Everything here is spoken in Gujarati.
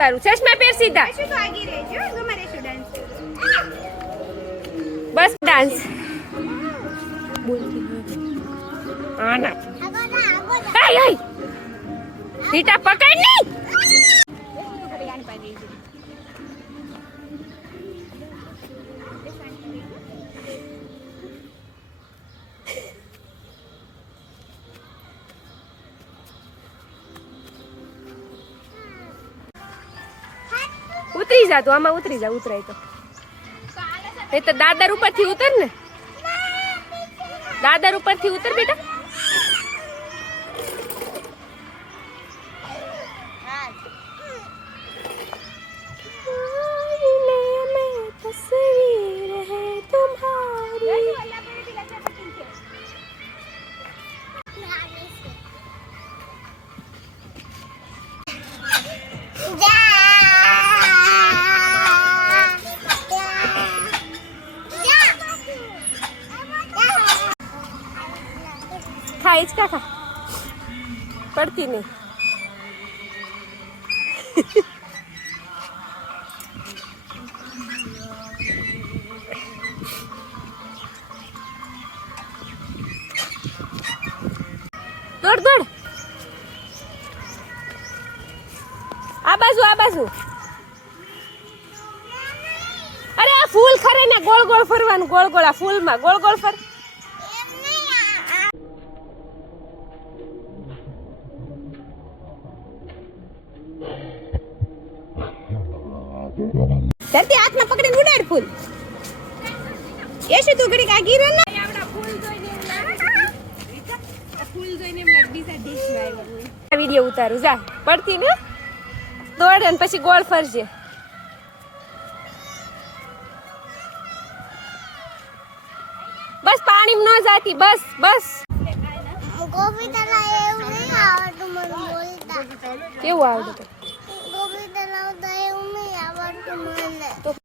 તારું ચશ્મા પહેર સીધા. શું તો આગી રહેજો તમારે શું ડાન્સ બસ ડાન્સ બોલતી આના હાય હાય ટીટા પકડ ની ઉતરી જા તું આમાં ઉતરી જા ઉતરાય તો એ તો દાદર ઉપરથી ઉતર ને દાદર ઉપરથી ઉતર બેટા तस्वीर है तुम्हारी खा इसका खा पड़ती नहीं दौड़ दौड़ आ बाजू अरे आ फूल खरे ने गोल गोल फरवान गोल गोल आ फूल में गोल गोल फर धरती हाथ में पकड़ी उड़ाड़ फूल ये शू तू घड़ी आगी रे ना आवड़ा फूल જોઈને એમ લાગ બીજા ડીશ આવ્યો વિડિયો ઉતારું જા પડતી ને દોડ અને પછી ગોળ ફરજે બસ પાણીમાં ન જાતી બસ બસ ગોપી તલાવ એવું નહીં આવડતું મને બોલતા કેવું આવડે તો ગોપી તલાવ તો એવું નહીં આવડતું મને તો